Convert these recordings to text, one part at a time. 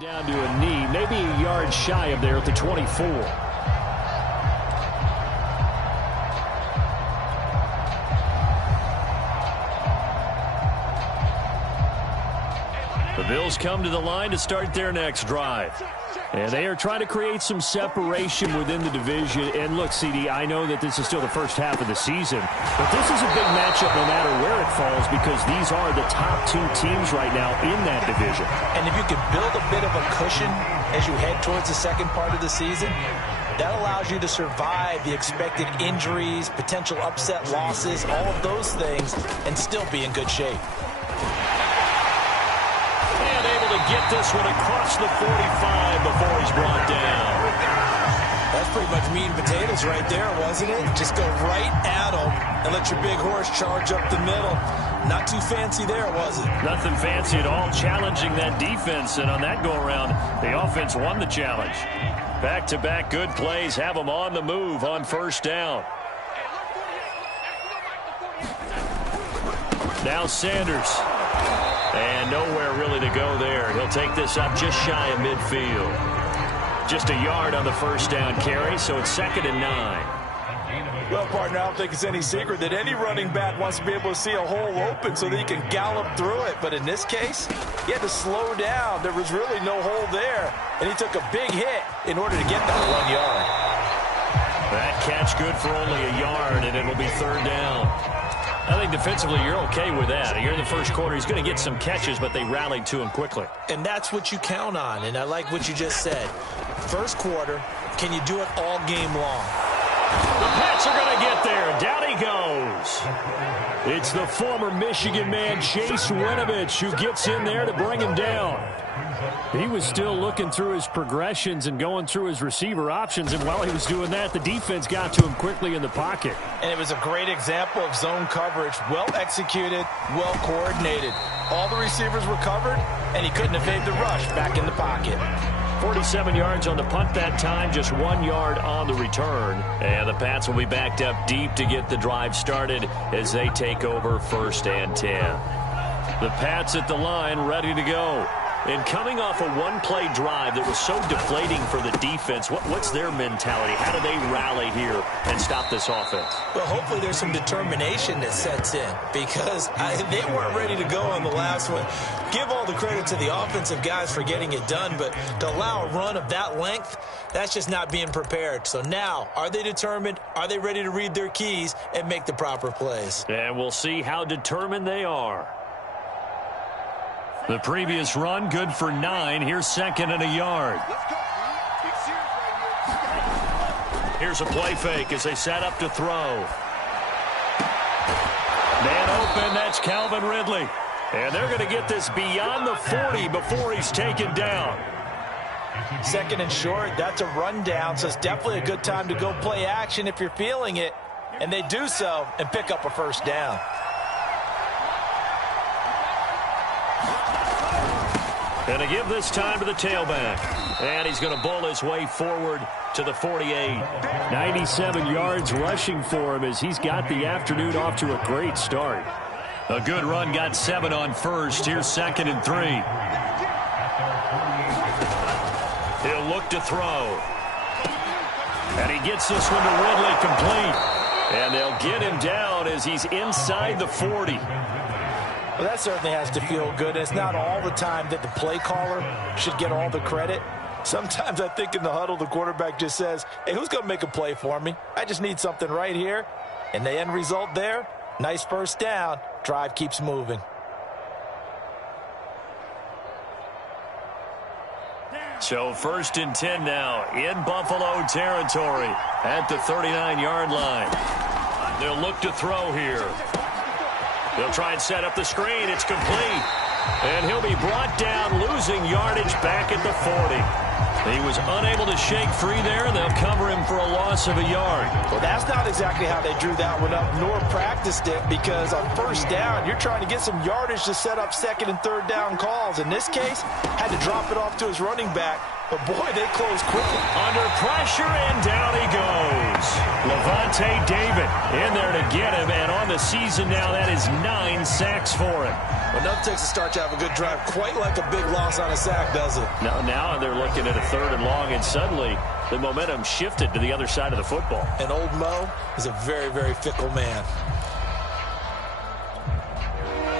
Down to a knee, maybe a yard shy of there at the 24. The Bills come to the line to start their next drive. And they are trying to create some separation within the division. And look, CD, I know that this is still the first half of the season, but this is a big matchup no matter where it falls because these are the top two teams right now in that division. And if you can build a bit of a cushion as you head towards the second part of the season, that allows you to survive the expected injuries, potential upset losses, all of those things, and still be in good shape. Get this one across the 45 before he's brought down. That's pretty much meat and potatoes right there, wasn't it? Just go right at him and let your big horse charge up the middle. Not too fancy there, was it? Nothing fancy at all, challenging that defense. And on that go-around, the offense won the challenge. Back-to-back good plays have them on the move on first down. Now Sanders. And nowhere really to go there. He'll take this up just shy of midfield. Just a yard on the first down carry, so it's 2nd and 9. Well, partner, I don't think it's any secret that any running back wants to be able to see a hole open so that he can gallop through it. But in this case, he had to slow down. There was really no hole there. And he took a big hit in order to get that 1 yard. That catch good for only a yard, and it'll be 3rd down. I think defensively you're okay with that. Here in the first quarter, he's going to get some catches, but they rallied to him quickly. And that's what you count on, and I like what you just said. First quarter, can you do it all game long? The Pats are going to get there. Down he goes. It's the former Michigan man, Chase Winovich, who gets in there to bring him down. He was still looking through his progressions and going through his receiver options, and while he was doing that, the defense got to him quickly in the pocket. And it was a great example of zone coverage, well executed, well coordinated. All the receivers were covered, and he couldn't evade the rush back in the pocket. 47 yards on the punt that time, just 1 yard on the return. And the Pats will be backed up deep to get the drive started as they take over 1st and 10. The Pats at the line, ready to go. And coming off a one-play drive that was so deflating for the defense, what's their mentality? How do they rally here and stop this offense? Well, hopefully there's some determination that sets in because they weren't ready to go on the last one. Give all the credit to the offensive guys for getting it done, but to allow a run of that length, that's just not being prepared. So now, are they determined? Are they ready to read their keys and make the proper plays? And we'll see how determined they are. The previous run, good for 9. Here's 2nd and a yard. Here's a play fake as they set up to throw. Man open, that's Calvin Ridley. And they're going to get this beyond the 40 before he's taken down. 2nd and short, that's a rundown, so it's definitely a good time to go play action if you're feeling it. And they do so and pick up a 1st down. And to give this time to the tailback. And he's going to bowl his way forward to the 48. 97 yards rushing for him as he's got the afternoon off to a great start. A good run, got 7 on first. Here's 2nd and 3. He'll look to throw. And he gets this one to Ridley complete. And they'll get him down as he's inside the 40. Well, that certainly has to feel good. It's not all the time that the play caller should get all the credit. Sometimes I think in the huddle, the quarterback just says, hey, who's going to make a play for me? I just need something right here. And the end result there, nice 1st down. Drive keeps moving. So 1st and 10 now in Buffalo territory at the 39-yard line. They'll look to throw here. They'll try and set up the screen. It's complete. And he'll be brought down, losing yardage back at the 40. He was unable to shake free there, and they'll cover him for a loss of a yard. Well, that's not exactly how they drew that one up, nor practiced it, because on 1st down, you're trying to get some yardage to set up 2nd and 3rd down calls. In this case, had to drop it off to his running back. But, boy, they closed quickly. Under pressure, and down he goes. Levante Lavonte David in there to get him, and on the season now, that is 9 sacks for him. Well, nothing takes a start to have a good drive, quite like a big loss on a sack, does it? Now they're looking at a 3rd and long, and suddenly the momentum shifted to the other side of the football. And old Mo is a very, very fickle man.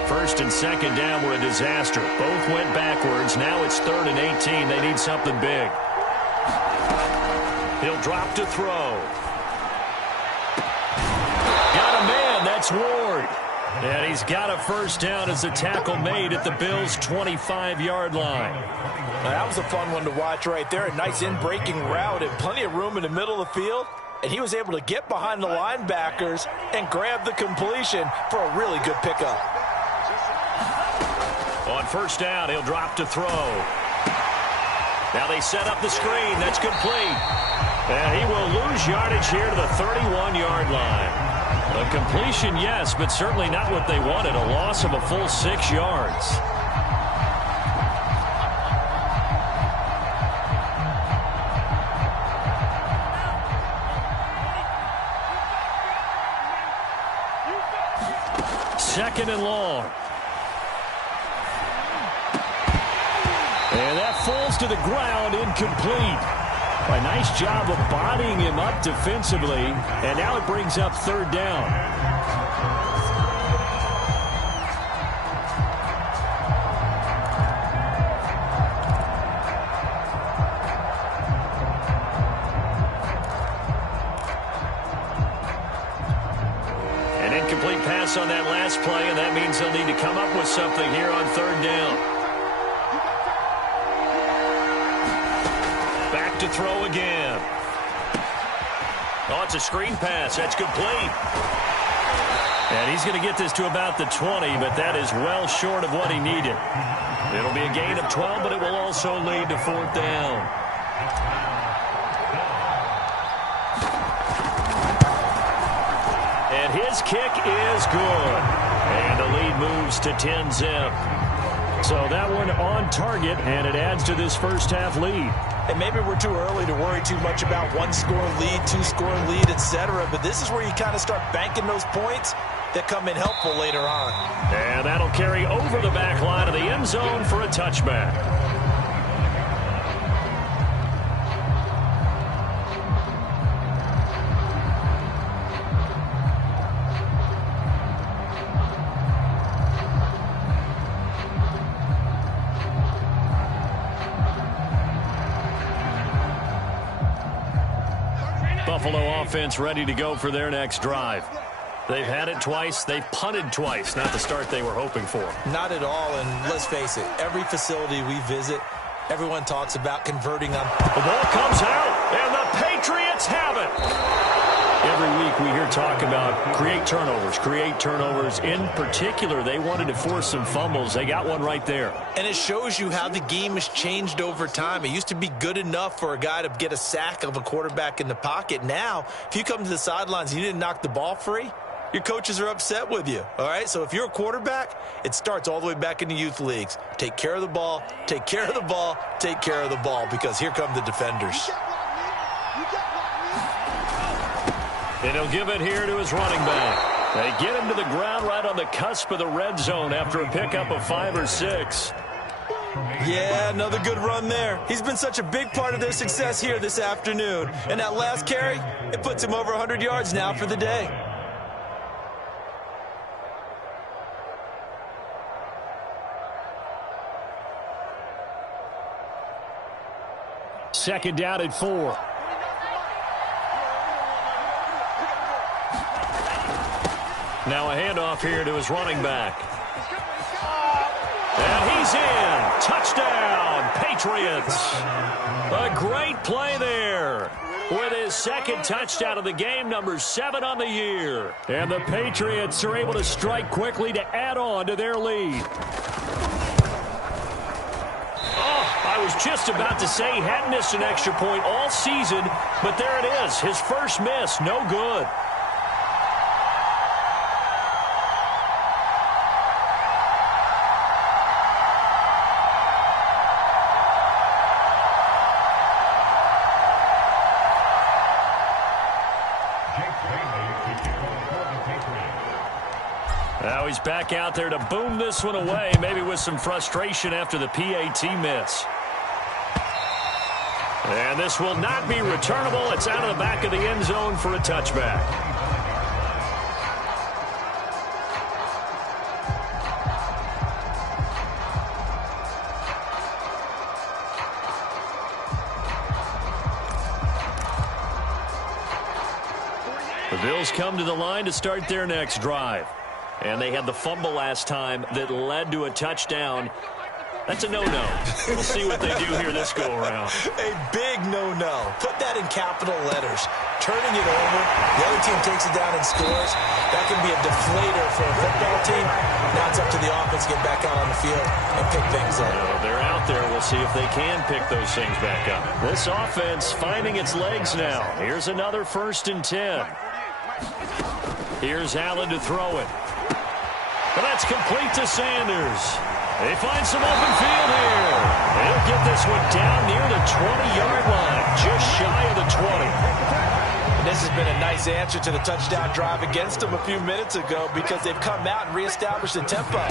1st and 2nd down were a disaster. Both went backwards. Now it's 3rd and 18. They need something big. He'll drop to throw. Got a man. That's Ward. And he's got a 1st down as the tackle made at the Bills' 25-yard line. Now, that was a fun one to watch right there. A nice in-breaking route and plenty of room in the middle of the field. And he was able to get behind the linebackers and grab the completion for a really good pickup. On 1st down, he'll drop to throw. Now they set up the screen. That's complete. And he will lose yardage here to the 31-yard line. A completion, yes, but certainly not what they wanted. A loss of a full 6 yards. Second and long. And that falls to the ground, incomplete. A nice job of bodying him up defensively, and now it brings up 3rd down. An incomplete pass on that last play, and that means they'll need to come up with something here on 3rd down. To throw again. Oh, it's a screen pass. That's complete. And he's going to get this to about the 20, but that is well short of what he needed. It'll be a gain of 12, but it will also lead to 4th down. And his kick is good. And the lead moves to 10-zip. So that one on target, and it adds to this first-half lead. And maybe we're too early to worry too much about 1-score lead, 2-score lead, etc. But this is where you kind of start banking those points that come in helpful later on. And that'll carry over the back line of the end zone for a touchback. Buffalo offense ready to go for their next drive. They've had it twice. They've punted twice. Not the start they were hoping for. Not at all, and let's face it, every facility we visit, everyone talks about converting on. The ball comes out, and the Patriots have it. Every week we hear talk about create turnovers. In particular, they wanted to force some fumbles. They got one right there. And it shows you how the game has changed over time. It used to be good enough for a guy to get a sack of a quarterback in the pocket. Now, if you come to the sidelines and you didn't knock the ball free, your coaches are upset with you, all right? So if you're a quarterback, it starts all the way back in the youth leagues. Take care of the ball, take care of the ball, take care of the ball, because here come the defenders. And he'll give it here to his running back. They get him to the ground right on the cusp of the red zone after a pickup of 5 or 6. Yeah, another good run there. He's been such a big part of their success here this afternoon. And that last carry, it puts him over 100 yards now for the day. Second down at 4. Now a handoff here to his running back. And he's in. Touchdown, Patriots. A great play there with his second touchdown of the game, number 7 on the year. And the Patriots are able to strike quickly to add on to their lead. I was just about to say he hadn't missed an extra point all season, but there it is. His first miss, no good. Now he's back out there to boom this one away, maybe with some frustration after the PAT miss. And this will not be returnable. It's out of the back of the end zone for a touchback. The Bills come to the line to start their next drive. And they had the fumble last time that led to a touchdown. That's a no-no. We'll see what they do here this go-around. A big no-no. Put that in capital letters. Turning it over, the other team takes it down and scores. That can be a deflator for a football team. Now it's up to the offense to get back out on the field and pick things up. They're out there. We'll see if they can pick those things back up. This offense finding its legs now. Here's another 1st and 10. Here's Allen to throw it. But that's complete to Sanders. They find some open field here. They'll get this one down near the 20-yard line, just shy of the 20. And this has been a nice answer to the touchdown drive against them a few minutes ago because they've come out and reestablished the tempo.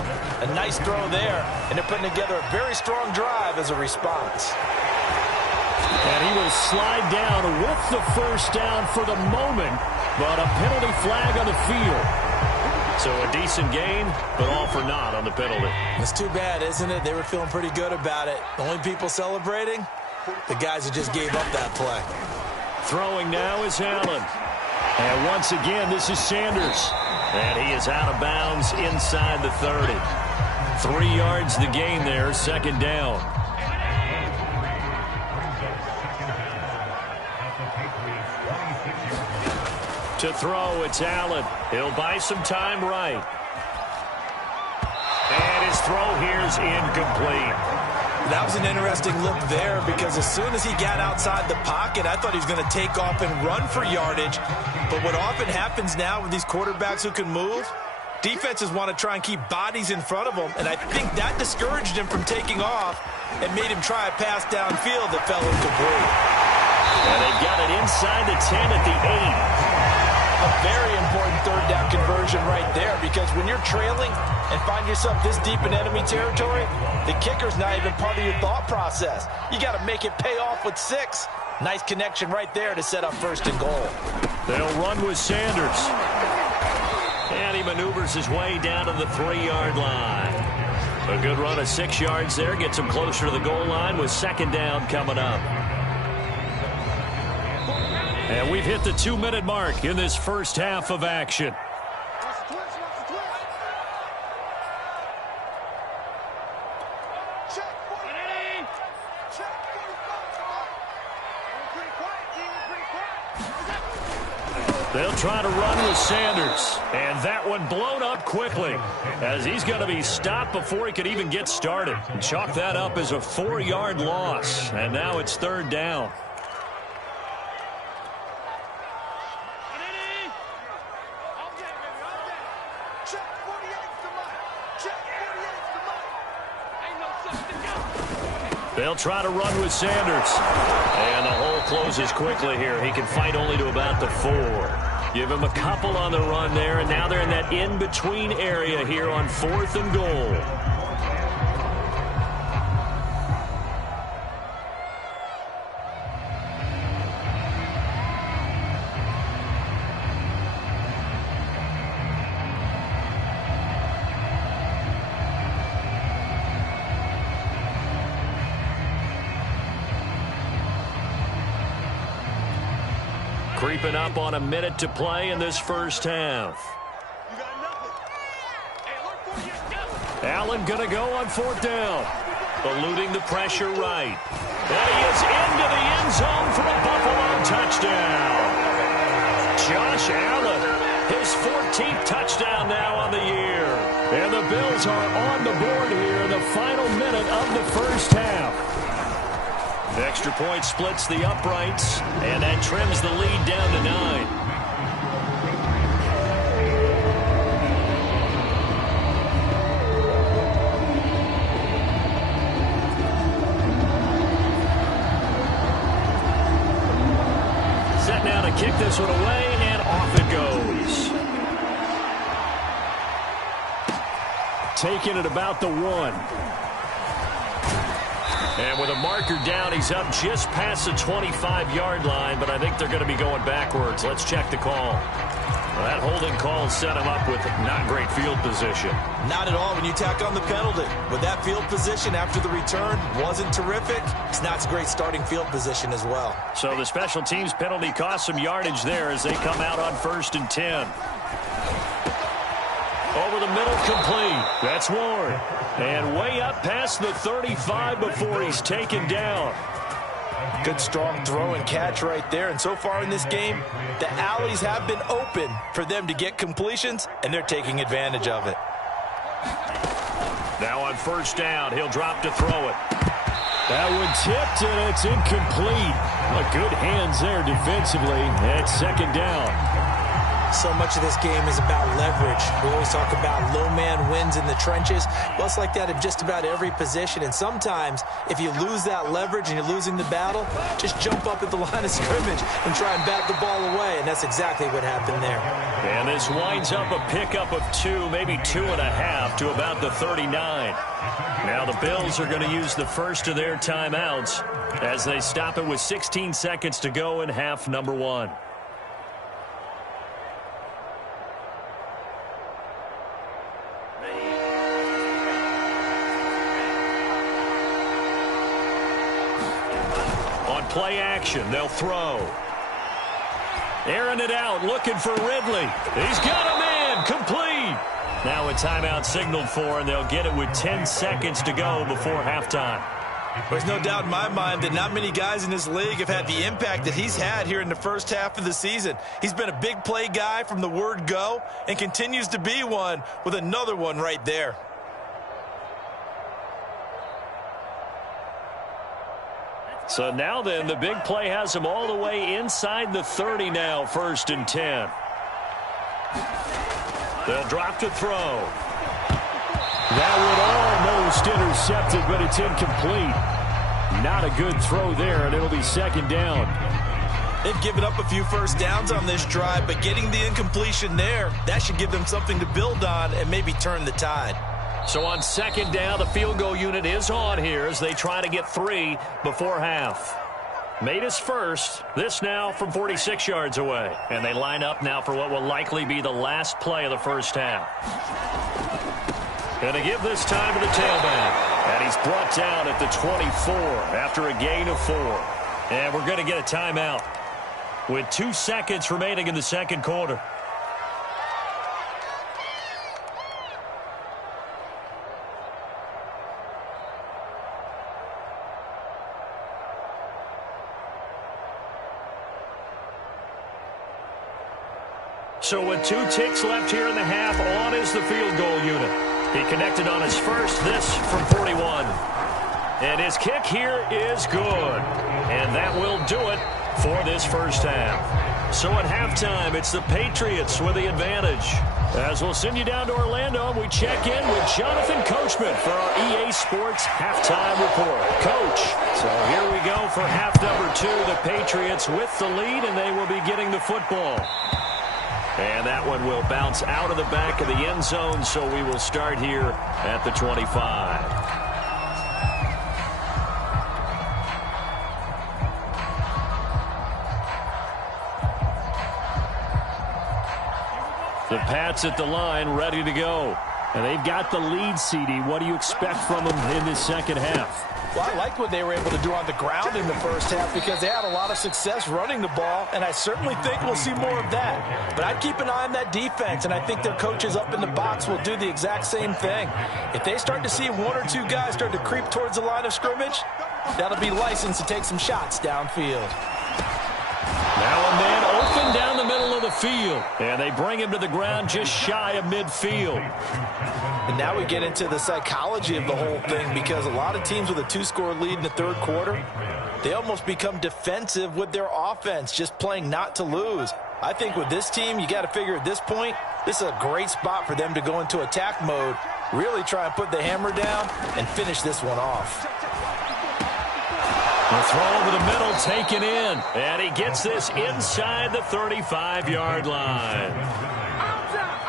A nice throw there, and they're putting together a very strong drive as a response. And he will slide down with the 1st down for the moment, but a penalty flag on the field. So a decent gain, but all for naught on the penalty. It's too bad, isn't it? They were feeling pretty good about it. The only people celebrating, the guys who just gave up that play. Throwing now is Allen. And once again, this is Sanders. And he is out of bounds inside the 30. 3 yards the gain there, 2nd down. To throw, it's Allen. He'll buy some time right. And his throw here is incomplete. That was an interesting look there because as soon as he got outside the pocket, I thought he was going to take off and run for yardage. But what often happens now with these quarterbacks who can move, defenses want to try and keep bodies in front of them, and I think that discouraged him from taking off and made him try a pass downfield that fell incomplete. And they've got it inside the 10 at the 8. A very important 3rd down conversion right there because when you're trailing and find yourself this deep in enemy territory, the kicker's not even part of your thought process. You got to make it pay off with 6. Nice connection right there to set up 1st and goal. They'll run with Sanders. And he maneuvers his way down to the 3-yard line. A good run of 6 yards there gets him closer to the goal line with 2nd down coming up. And we've hit the 2-minute mark in this first half of action. They'll try to run with Sanders. And that one blown up quickly as he's going to be stopped before he could even get started. And chalk that up as a 4-yard loss. And now it's 3rd down. They'll try to run with Sanders. And the hole closes quickly here. He can fight only to about the 4. Give him a couple on the run there, and now they're in that in-between area here on 4th and goal. Creeping up on a minute to play in this first half. Allen going to go on 4th down. Eluding the pressure right. And he is into the end zone for a Buffalo touchdown. Josh Allen, his 14th touchdown now on the year. And the Bills are on the board here in the final minute of the first half. Extra point splits the uprights, and that trims the lead down to 9. Set now to kick this one away, and off it goes. taken at about the 1. And with a marker down, he's up just past the 25-yard line, but I think they're going to be going backwards. Let's check the call. Well, that holding call set him up with not great field position. Not at all when you tack on the penalty. With that field position after the return wasn't terrific, it's not a great starting field position as well. So the special teams penalty cost some yardage there as they come out on 1st and 10. Over the middle, complete. That's Ward. And way up past the 35 before he's taken down. Good strong throw and catch right there. And so far in this game, the alleys have been open for them to get completions, and they're taking advantage of it. Now on 1st down, he'll drop to throw it. That one tipped, and it's incomplete. Well, good hands there defensively. It's 2nd down. So much of this game is about leverage. We always talk about low man wins in the trenches. Well, it's like that in just about every position. And sometimes, if you lose that leverage and you're losing the battle, just jump up at the line of scrimmage and try and bat the ball away. And that's exactly what happened there. And this winds up a pickup of 2, maybe 2.5 to about the 39. Now the Bills are going to use the first of their timeouts as they stop it with 16 seconds to go in half number 1. Play action. They'll throw. Airing it out, looking for Ridley. He's got a man. Complete. Now a timeout signaled for, and they'll get it with 10 seconds to go before halftime. There's no doubt in my mind that not many guys in this league have had the impact that he's had here in the first half of the season. He's been a big play guy from the word go and continues to be one with another one right there. So now then, the big play has him all the way inside the 30 now, 1st and 10. They'll drop to throw. That one almost intercepted, but it's incomplete. Not a good throw there, and it'll be 2nd down. They've given up a few first downs on this drive, but getting the incompletion there, that should give them something to build on and maybe turn the tide. So on 2nd down, the field goal unit is on here as they try to get 3 before half. Made his first. This now from 46 yards away. And they line up now for what will likely be the last play of the first half. Going to give this time to the tailback. And he's brought down at the 24 after a gain of 4. And we're going to get a timeout with 2 seconds remaining in the 2nd quarter. So with 2 ticks left here in the half, on is the field goal unit. He connected on his first, this from 41. And his kick here is good. And that will do it for this first half. So at halftime, it's the Patriots with the advantage. As we'll send you down to Orlando, we check in with Jonathan Coachman for our EA Sports Halftime Report. Coach, so here we go for half number 2. The Patriots with the lead, and they will be getting the football. And that one will bounce out of the back of the end zone, so we will start here at the 25. The Pats at the line, ready to go. And they've got the lead, CD. What do you expect from them in this 2nd half? Well, I like what they were able to do on the ground in the first half because they had a lot of success running the ball, and I certainly think we'll see more of that. But I'd keep an eye on that defense, and I think their coaches up in the box will do the exact same thing. If they start to see 1 or 2 guys start to creep towards the line of scrimmage, that'll be licensed to take some shots downfield. Now a man open down the middle of the field, and they bring him to the ground just shy of midfield. And now we get into the psychology of the whole thing because a lot of teams with a 2-score lead in the 3rd quarter, they almost become defensive with their offense, just playing not to lose. I think with this team, you got to figure at this point, this is a great spot for them to go into attack mode, really try and put the hammer down and finish this one off. The throw over the middle taken in, and he gets this inside the 35-yard line.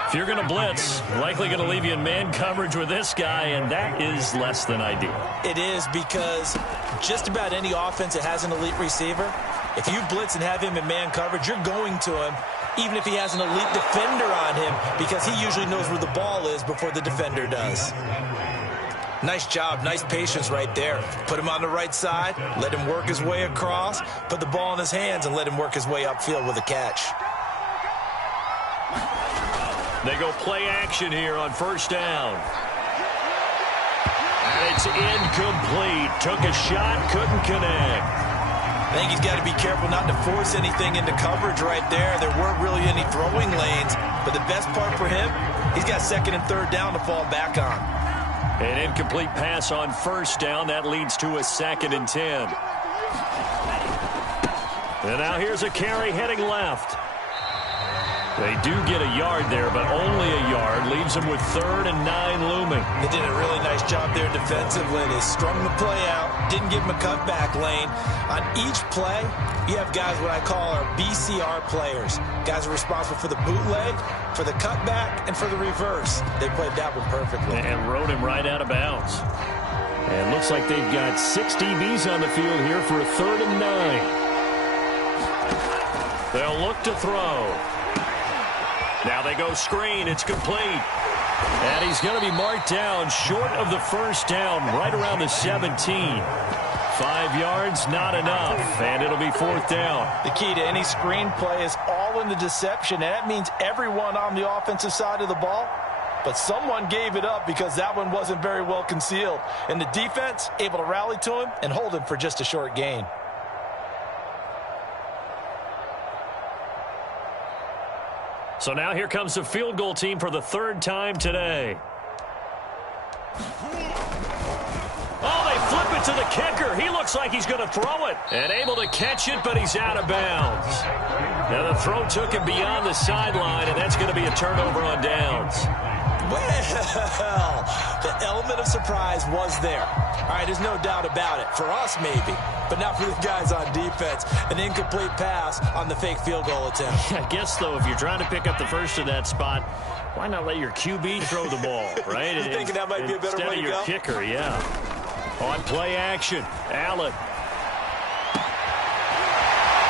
If you're going to blitz, likely going to leave you in man coverage with this guy, and that is less than ideal. It is, because just about any offense that has an elite receiver, if you blitz and have him in man coverage, you're going to him, even if he has an elite defender on him, because he usually knows where the ball is before the defender does. Nice job, nice patience right there. Put him on the right side, let him work his way across, put the ball in his hands, and let him work his way upfield with a catch. They go play action here on first down. And it's incomplete. Took a shot, couldn't connect. I think he's got to be careful not to force anything into coverage right there. There weren't really any throwing lanes, but the best part for him, he's got second and third down to fall back on. An incomplete pass on first down. That leads to a 2nd and 10. And now here's a carry heading left. They do get a yard there, but only a yard. Leaves them with 3rd and 9 looming. They did a really nice job there defensively. They strung the play out, didn't give them a cutback lane. On each play, you have guys what I call our BCR players. Guys are responsible for the bootleg, for the cutback, and for the reverse. They played that one perfectly. And rode him right out of bounds. And looks like they've got 6 DBs on the field here for a 3rd and 9. They'll look to throw. Now they go screen. It's complete. And he's going to be marked down short of the first down, right around the 17. 5 yards, not enough, and it'll be 4th down. The key to any screen play is all in the deception, and that means everyone on the offensive side of the ball. But someone gave it up because that one wasn't very well concealed. And the defense able to rally to him and hold him for just a short gain. So now here comes the field goal team for the 3rd time today. Oh, they flip it to the kicker. He looks like he's going to throw it. And able to catch it, but he's out of bounds. Now the throw took him beyond the sideline, and that's going to be a turnover on downs. Well, the element of surprise was there. All right, there's no doubt about it. For us, maybe, but not for the guys on defense. An incomplete pass on the fake field goal attempt. I guess, though, if you're trying to pick up the first of that spot, why not let your QB throw the ball, right? You thinking that might be a better way to go? Instead of your kicker, yeah. On play action, Allen.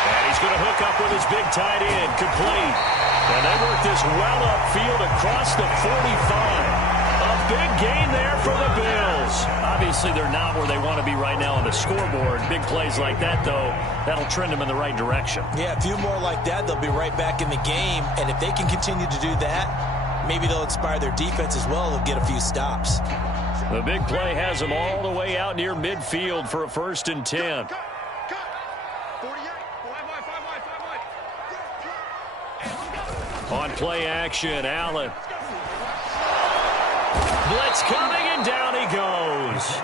And he's going to hook up with his big tight end, complete. And they work this well upfield across the 45. A big gain there for the Bills. Obviously, they're not where they want to be right now on the scoreboard. Big plays like that, though, that'll trend them in the right direction. Yeah, a few more like that, they'll be right back in the game. And if they can continue to do that, maybe they'll inspire their defense as well. They'll get a few stops. The big play has them all the way out near midfield for a 1st and 10. On play action, Allen. Blitz coming, and down he goes.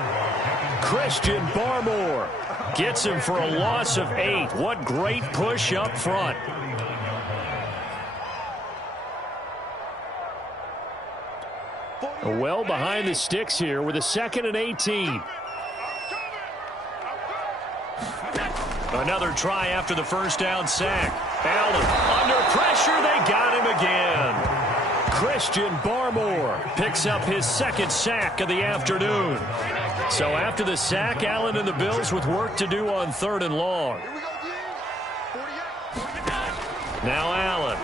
Christian Barmore gets him for a loss of 8. What great push up front. Well behind the sticks here with a 2nd and 18. Another try after the first down sack. Allen under pressure. They got him again. Christian Barmore picks up his 2nd sack of the afternoon. So after the sack, Allen and the Bills with work to do on 3rd and long. Now Allen.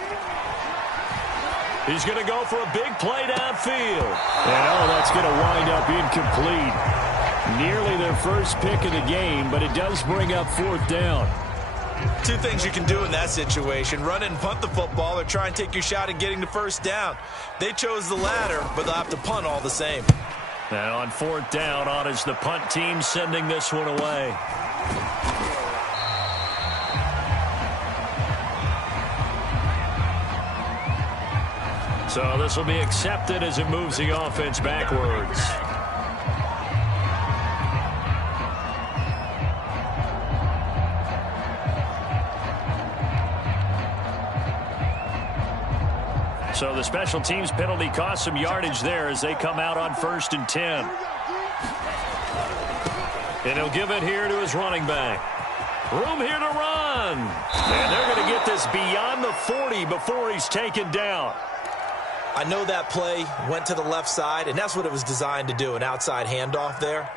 He's going to go for a big play downfield. And that's going to wind up incomplete. Nearly their first pick of the game, but it does bring up 4th down. 2 things you can do in that situation: run it and punt the football, or try and take your shot at getting the first down. They chose the latter, but they'll have to punt all the same. And on 4th down, on is the punt team sending this one away. So this will be accepted as it moves the offense backwards. So the special teams penalty cost some yardage there as they come out on 1st and 10. And he'll give it here to his running back. Room here to run. And they're going to get this beyond the 40 before he's taken down. I know that play went to the left side, and that's what it was designed to do, an outside handoff there.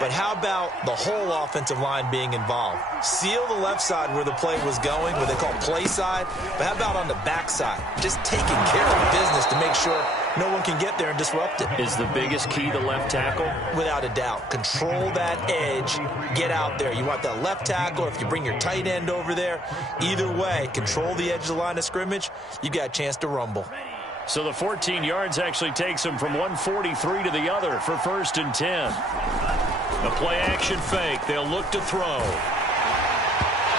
But how about the whole offensive line being involved? Seal the left side where the play was going, what they call play side. But how about on the back side? Just taking care of business to make sure no one can get there and disrupt it. Is the biggest key the left tackle? Without a doubt. Control that edge. Get out there. You want that left tackle. If you bring your tight end over there, either way, control the edge of the line of scrimmage. You got a chance to rumble. So the 14 yards actually takes them from 143 to the other for 1st and 10. The play-action fake. They'll look to throw.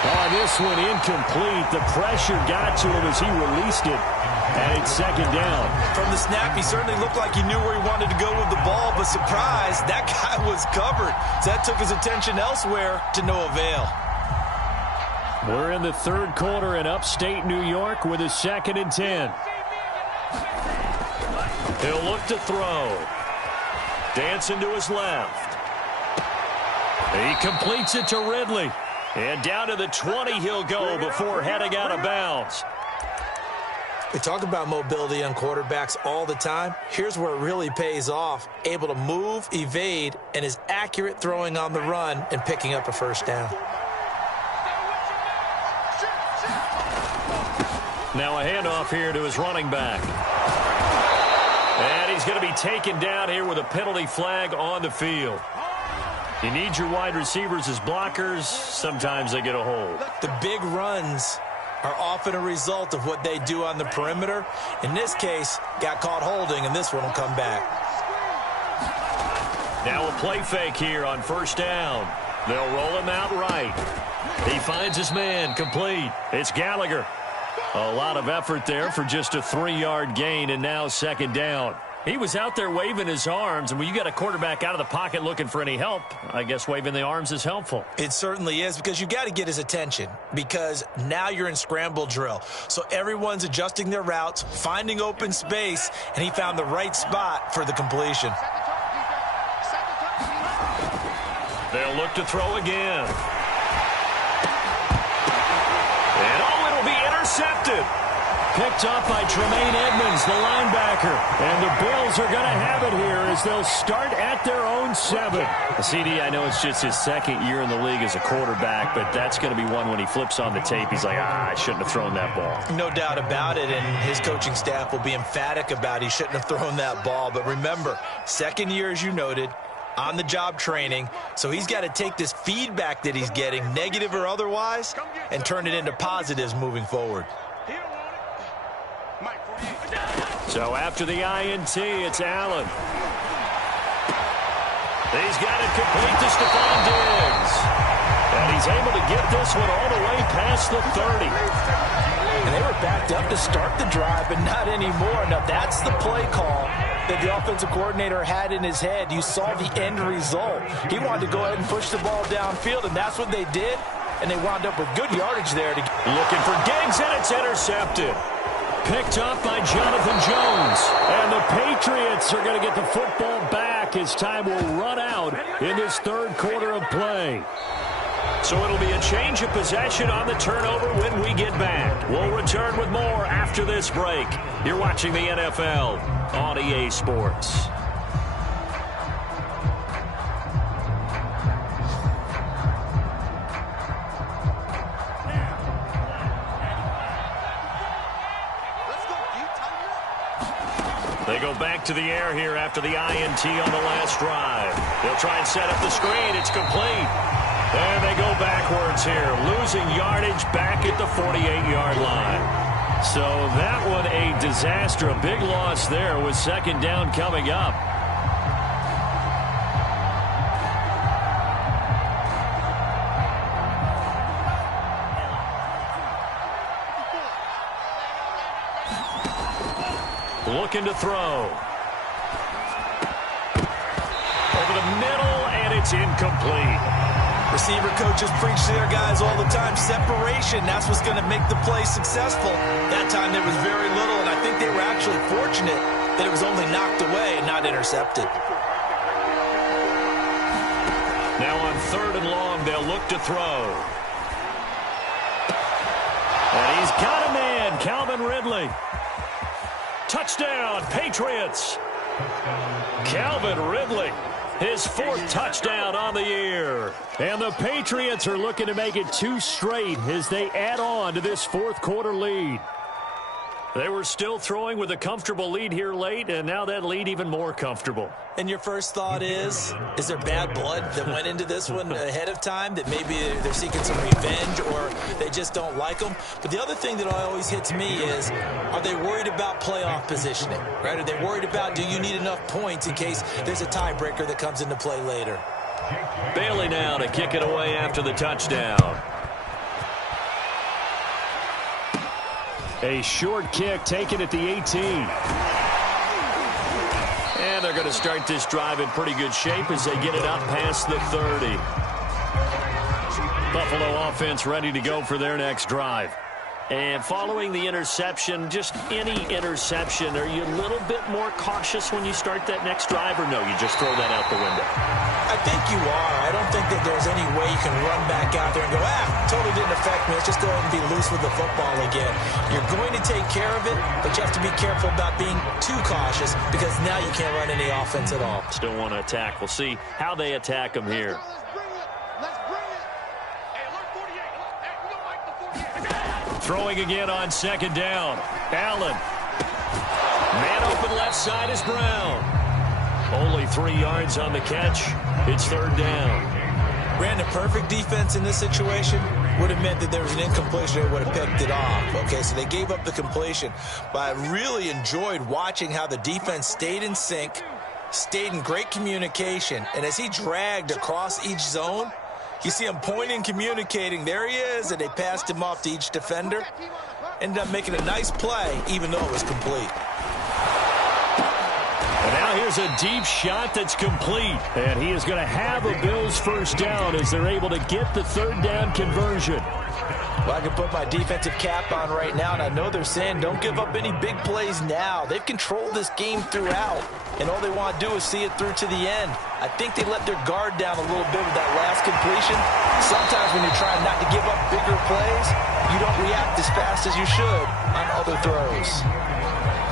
Oh, this one incomplete. The pressure got to him as he released it, and it's 2nd down. From the snap, he certainly looked like he knew where he wanted to go with the ball, but surprise, that guy was covered. So that took his attention elsewhere to no avail. We're in the 3rd quarter in upstate New York with a 2nd and 10. He'll look to throw. Dancing to his left. He completes it to Ridley. And down to the 20 he'll go before heading out of bounds. We talk about mobility on quarterbacks all the time. Here's where it really pays off. Able to move, evade, and is accurate throwing on the run and picking up a 1st down. Now a handoff here to his running back. And he's going to be taken down here with a penalty flag on the field. You need your wide receivers as blockers. Sometimes they get a hold. The big runs are often a result of what they do on the perimeter. In this case, got caught holding, and this one will come back. Now a play fake here on 1st down. They'll roll him out right. He finds his man complete. It's Gallagher. A lot of effort there for just a 3-yard gain, and now 2nd down. He was out there waving his arms, and when you got a quarterback out of the pocket looking for any help, I guess waving the arms is helpful. It certainly is, because you got to get his attention, because now you're in scramble drill. So everyone's adjusting their routes, finding open space, and he found the right spot for the completion. They'll look to throw again. And it'll be intercepted. Picked up by Tremaine Edmonds, the linebacker. And the Bills are going to have it here as they'll start at their own 7. CD, I know it's just his 2nd year in the league as a quarterback, but that's going to be one when he flips on the tape. He's like, I shouldn't have thrown that ball. No doubt about it, and his coaching staff will be emphatic about he shouldn't have thrown that ball. But remember, 2nd year, as you noted, on-the-job training, so he's got to take this feedback that he's getting, negative or otherwise, and turn it into positives moving forward. So after the INT, it's Allen. He's got it complete to Stephon Diggs. And he's able to get this one all the way past the 30. And they were backed up to start the drive, but not anymore. Now, that's the play call that the offensive coordinator had in his head. You saw the end result. He wanted to go ahead and push the ball downfield, and that's what they did. And they wound up with good yardage there. Looking for Diggs, and it's intercepted. Picked up by Jonathan Jones. And the Patriots are going to get the football back as time will run out in this 3rd quarter of play. So it'll be a change of possession on the turnover when we get back. We'll return with more after this break. You're watching the NFL on EA Sports. They go back to the air here after the INT on the last drive. They'll try and set up the screen. It's complete. And they go backwards here, losing yardage back at the 48-yard line. So that one a disaster, a big loss there with 2nd down coming up. Looking to throw. Over the middle, and it's incomplete. Receiver coaches preach to their guys all the time. Separation, that's what's going to make the play successful. That time there was very little, and I think they were actually fortunate that it was only knocked away and not intercepted. Now on 3rd and long, they'll look to throw. And he's got a man, Calvin Ridley. Touchdown, Patriots. Calvin Ridley, his 4th touchdown on the year. And the Patriots are looking to make it 2 straight as they add on to this 4th quarter lead. They were still throwing with a comfortable lead here late, and now that lead even more comfortable. And your first thought is there bad blood that went into this one ahead of time, that maybe they're seeking some revenge or they just don't like them? But the other thing that always hits me is, are they worried about playoff positioning? Right? Are they worried about, do you need enough points in case there's a tiebreaker that comes into play later? Bailey now to kick it away after the touchdown. A short kick taken at the 18. And they're going to start this drive in pretty good shape as they get it up past the 30. Buffalo offense ready to go for their next drive. And following the interception, just any interception, are you a little bit more cautious when you start that next drive, or no, you just throw that out the window? I think you are. I don't think that there's any way you can run back out there and go, totally didn't affect me. Let's just go ahead and be loose with the football again. You're going to take care of it, but you have to be careful about being too cautious because now you can't run any offense at all. Still want to attack. We'll see how they attack them here. Throwing again on 2nd down. Allen. Man open left side is Brown. Only 3 yards on the catch. It's 3rd down. Brandon, perfect defense in this situation would have meant that there was an incompletion. They would have picked it off. Okay, so they gave up the completion. But I really enjoyed watching how the defense stayed in sync, stayed in great communication. And as he dragged across each zone, you see him pointing, communicating. There he is, and they passed him off to each defender. Ended up making a nice play, even though it was complete. And now here's a deep shot that's complete. And he is going to have a Bills 1st down as they're able to get the 3rd down conversion. Well, I can put my defensive cap on right now, and I know they're saying don't give up any big plays now. They've controlled this game throughout, and all they want to do is see it through to the end. I think they let their guard down a little bit with that last completion. Sometimes when you're trying not to give up bigger plays, you don't react as fast as you should on other throws.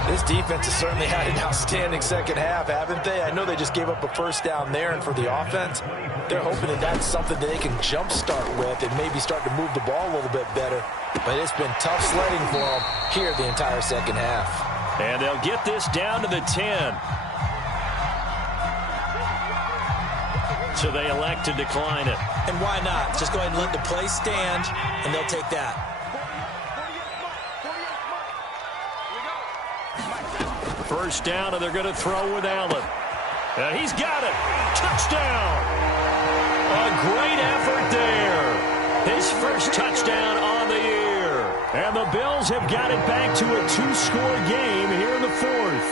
This defense has certainly had an outstanding second half, haven't they? I know they just gave up a 1st down there, and for the offense, they're hoping that that's something that they can jumpstart with and maybe start to move the ball a little bit better. But it's been tough sledding for them here the entire second half. And they'll get this down to the 10. So they elect to decline it. And why not? Just go ahead and let the play stand, and they'll take that. First down, and they're going to throw with Allen. And he's got it. Touchdown. A great effort there. His first touchdown on the year. And the Bills have got it back to a 2-score game here in the 4th.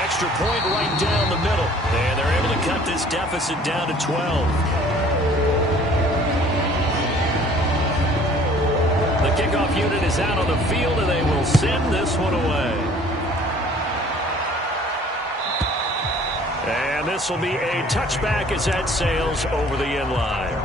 Extra point right down the middle. And they're able to cut this deficit down to 12. The kickoff unit is out on the field, and they will send this one away. And this will be a touchback as that sails over the end line.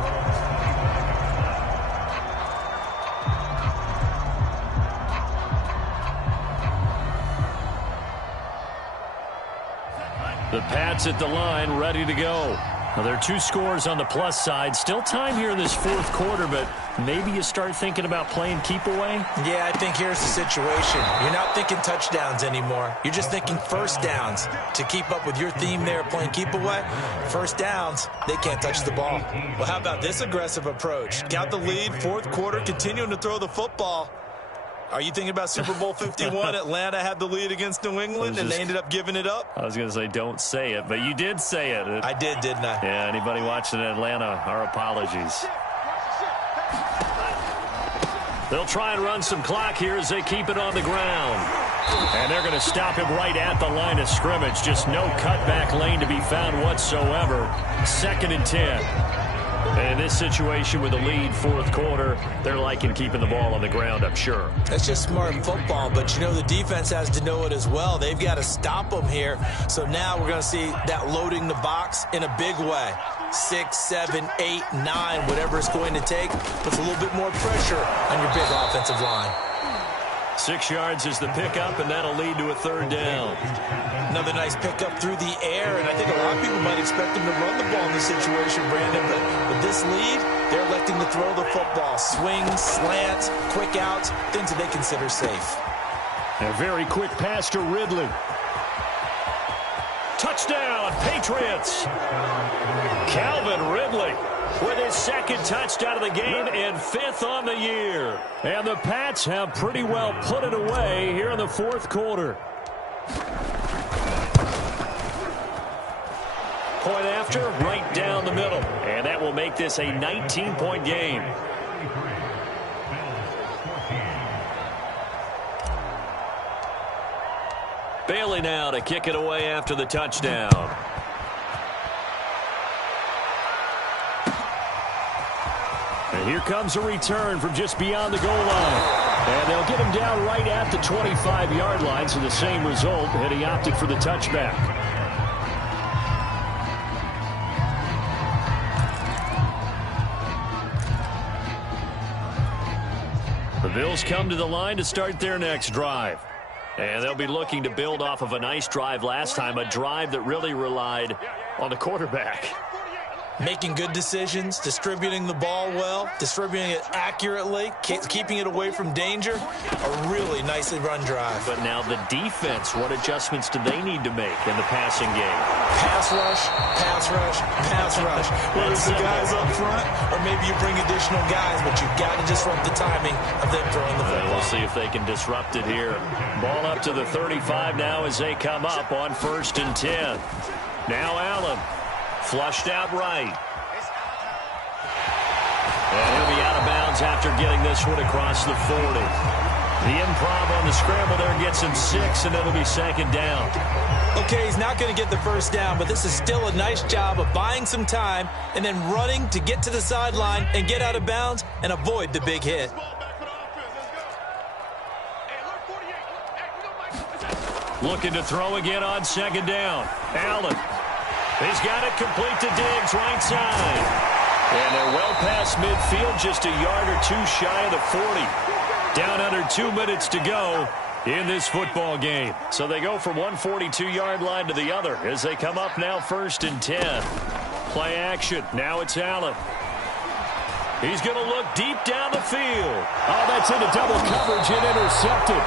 The Pats at the line, ready to go. Well, there are 2 scores on the plus side. Still time here in this 4th quarter, but maybe you start thinking about playing keep away? Yeah, I think here's the situation. You're not thinking touchdowns anymore. You're just thinking 1st downs. To keep up with your theme there, playing keep away, 1st downs, they can't touch the ball. Well, how about this aggressive approach? Got the lead, 4th quarter, continuing to throw the football. Are you thinking about Super Bowl 51? Atlanta had the lead against New England, and they ended up giving it up? I was going to say don't say it, but you did say it. I did, didn't I? Yeah, anybody watching Atlanta, our apologies. They'll try and run some clock here as they keep it on the ground. And they're going to stop him right at the line of scrimmage. Just no cutback lane to be found whatsoever. 2nd and 10. And in this situation with the lead 4th quarter, they're liking keeping the ball on the ground, I'm sure. That's just smart football, but you know the defense has to know it as well. They've got to stop them here. So now we're going to see that loading the box in a big way. 6, 7, 8, 9, whatever it's going to take, puts a little bit more pressure on your big offensive line. 6 yards is the pickup, and that'll lead to a third down. Another nice pickup through the air, and I think a lot of people might expect him to run the ball in this situation, Brandon, but with this lead, they're electing to throw the football. Swings, slants, quick outs, things that they consider safe. A very quick pass to Ridley. Touchdown, Patriots! Calvin Ridley with his second touchdown of the game and 5th on the year. And the Pats have pretty well put it away here in the fourth quarter. Point after, right down the middle. And that will make this a 19-point game. Bailey now to kick it away after the touchdown. And here comes a return from just beyond the goal line. And they'll get him down right at the 25-yard line, so the same result, and he opted for the touchback. The Bills come to the line to start their next drive. And they'll be looking to build off of a nice drive last time, a drive that really relied on the quarterback. Making good decisions, distributing the ball well, distributing it accurately, keeping it away from danger. A really nicely run drive. But now the defense, what adjustments do they need to make in the passing game? Pass rush, pass rush, pass rush. Whether it's the guys up front or maybe you bring additional guys, but you've got to disrupt the timing of them throwing the football. We'll see if they can disrupt it here. Ball up to the 35 now as they come up on 1st and 10. Now Allen. Flushed out right. And he'll be out of bounds after getting this one across the 40. The improv on the scramble there gets him 6, and it'll be 2nd down. Okay, he's not going to get the first down, but this is still a nice job of buying some time and then running to get to the sideline and get out of bounds and avoid the big hit. Looking to throw again on 2nd down. Allen. He's got it complete to Diggs, right side. And they're well past midfield, just a yard or 2 shy of the 40. Down under 2 minutes to go in this football game. So they go from one 42-yard line to the other as they come up now 1st and 10. Play action. Now it's Allen. He's going to look deep down the field. Oh, that's into double coverage and intercepted.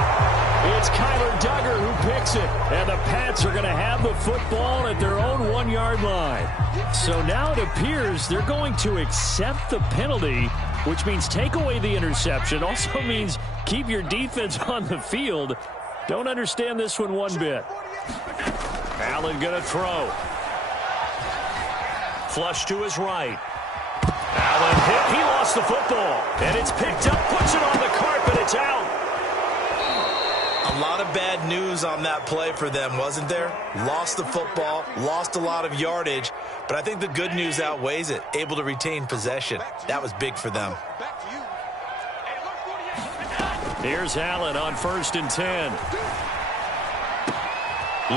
It's Kyler Duggar who picks it. And the Pats are going to have the football at their own 1-yard line. So now it appears they're going to accept the penalty, which means take away the interception. Also means keep your defense on the field. Don't understand this one bit. Allen going to throw. Flush to his right. Allen hit. He lost the football. And it's picked up, puts it on the carpet. It's out. A lot of bad news on that play for them, wasn't there? Lost the football, lost a lot of yardage, but I think the good news outweighs it. Able to retain possession. That was big for them. Here's Allen on 1st and 10.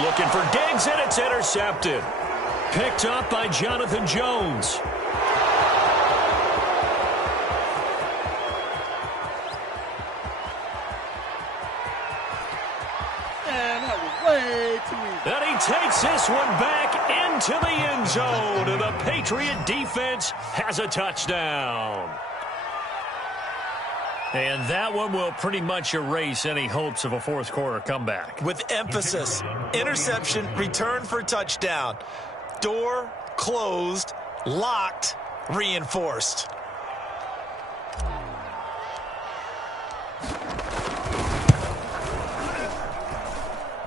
Looking for Diggs, and it's intercepted. Picked up by Jonathan Jones. And he takes this one back into the end zone. And the Patriot defense has a touchdown. And that one will pretty much erase any hopes of a fourth quarter comeback. With emphasis, interception, return for touchdown. Door closed, locked, reinforced.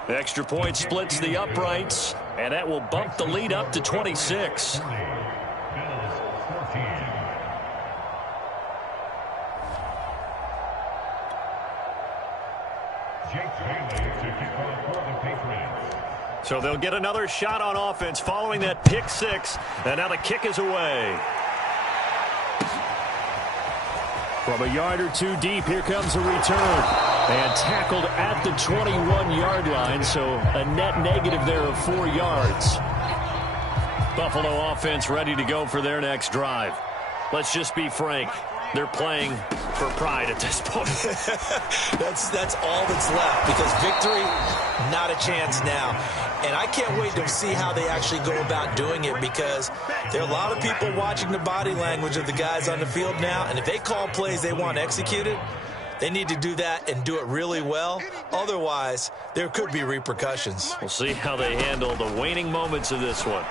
Extra point splits the uprights, and that will bump the lead up to 26. So they'll get another shot on offense following that pick 6, and now the kick is away. From a yard or 2 deep, here comes a return. And tackled at the 21-yard line, so a net negative there of 4 yards. Buffalo offense ready to go for their next drive. Let's just be frank. They're playing for pride at this point. That's all that's left, because victory, not a chance now. And I can't wait to see how they actually go about doing it, because there are a lot of people watching the body language of the guys on the field now, and if they call plays they want executed, they need to do that and do it really well. Otherwise, there could be repercussions. We'll see how they handle the waning moments of this one.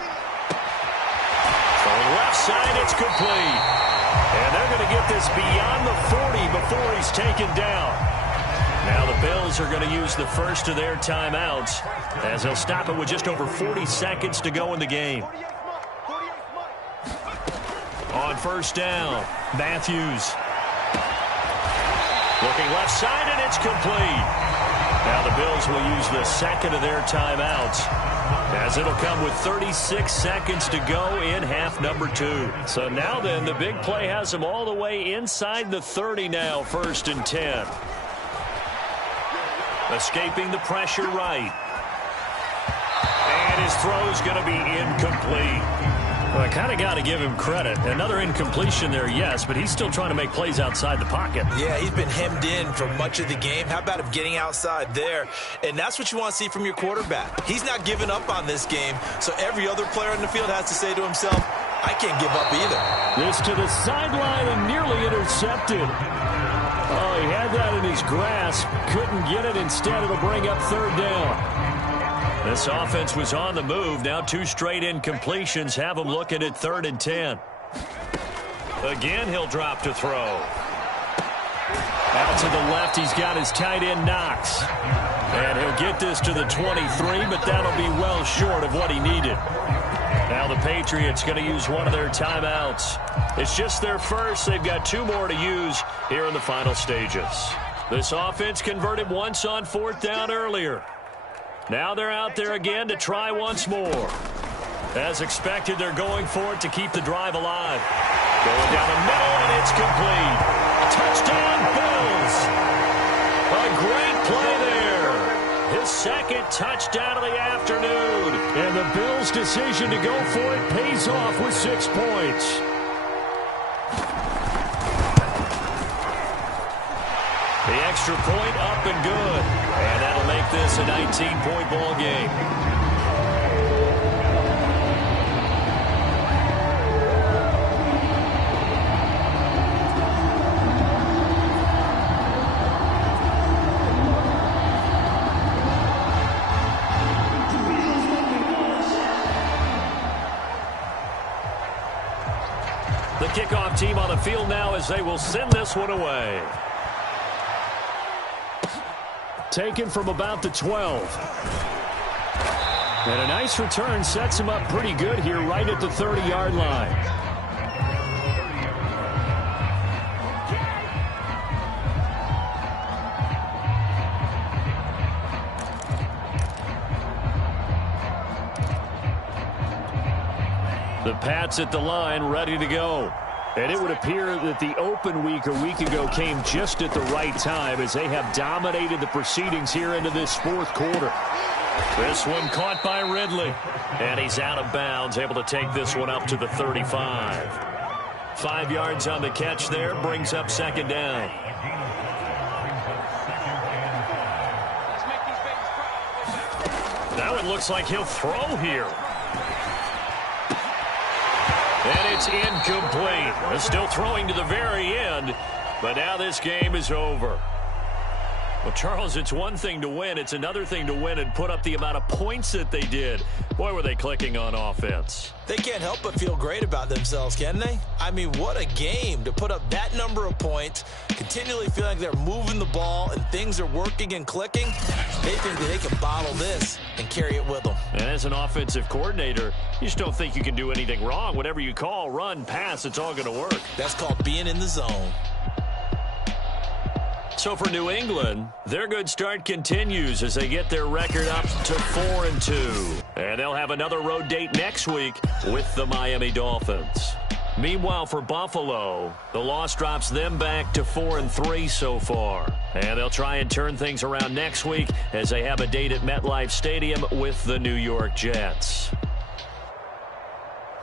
Throwing left side, it's complete. And they're going to get this beyond the 40 before he's taken down. Now the Bills are going to use the first of their timeouts, as they'll stop it with just over 40 seconds to go in the game. On first down, Matthews. Looking left side, and it's complete. Now the Bills will use the second of their timeouts, as it'll come with 36 seconds to go in half number 2. So now then, the big play has them all the way inside the 30 now, 1st and 10. Escaping the pressure right. And his throw's going to be incomplete. Well, I kind of got to give him credit. Another incompletion there, yes, but he's still trying to make plays outside the pocket. Yeah, he's been hemmed in for much of the game. How about him getting outside there? And that's what you want to see from your quarterback. He's not giving up on this game, so every other player in the field has to say to himself, I can't give up either. This to the sideline and nearly intercepted. Oh, he had that in his grasp. Couldn't get it. Instead, it'll bring up 3rd down. This offense was on the move. Now 2 straight incompletions have him looking at 3rd and 10. Again, he'll drop to throw. Out to the left, he's got his tight end, Knox. And he'll get this to the 23, but that'll be well short of what he needed. Now the Patriots going to use one of their timeouts. It's just their first. They've got 2 more to use here in the final stages. This offense converted once on 4th down earlier. Now they're out there again to try once more. As expected, they're going for it to keep the drive alive. Going down the middle, and it's complete. Touchdown, Bills. A great play there. His 2nd touchdown of the afternoon. And the Bills' decision to go for it pays off with 6 points. The extra point up and good. And that'll make this a 19-point ball game. The kickoff team on the field now, as they will send this one away. Taken from about the 12. And a nice return sets him up pretty good here right at the 30-yard line. The Pats at the line, ready to go. And it would appear that the open week a week ago came just at the right time, as they have dominated the proceedings here into this 4th quarter. This one caught by Ridley. And he's out of bounds, able to take this one up to the 35. 5 yards on the catch there, brings up 2nd down. Now it looks like he'll throw here. And it's incomplete. They're still throwing to the very end, but now this game is over. Well, Charles, it's one thing to win. It's another thing to win and put up the amount of points that they did. Boy, were they clicking on offense. They can't help but feel great about themselves, can they? I mean, what a game to put up that number of points, continually feeling they're moving the ball and things are working and clicking. They think that they can bottle this and carry it with them. And as an offensive coordinator, you just don't think you can do anything wrong. Whatever you call, run, pass, it's all going to work. That's called being in the zone. So for New England, their good start continues as they get their record up to 4-2. And they'll have another road date next week with the Miami Dolphins. Meanwhile, for Buffalo, the loss drops them back to 4-3 so far. And they'll try and turn things around next week as they have a date at MetLife Stadium with the New York Jets.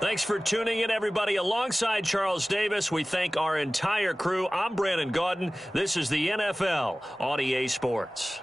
Thanks for tuning in, everybody. Alongside Charles Davis, we thank our entire crew. I'm Brandon Gaudin. This is the NFL on EA Sports.